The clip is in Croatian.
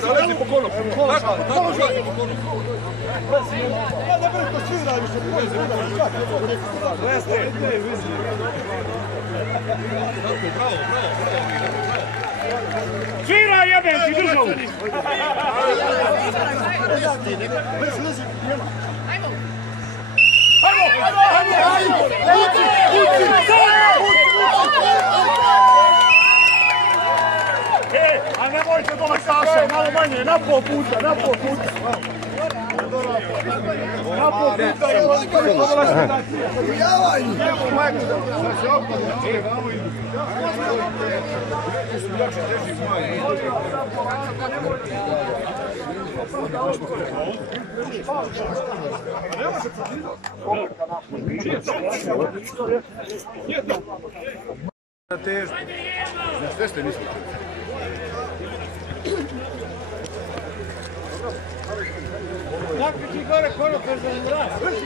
Zaleti po kolu. Tako šlati po kolu. Da brko svira više. Bravo. Svira jebem ti državu! A nemojte dole Saša, malo manje, na pol puta. Na pol puta, Sve ste mislili? Tako ti gore kono kaže da ne vrati.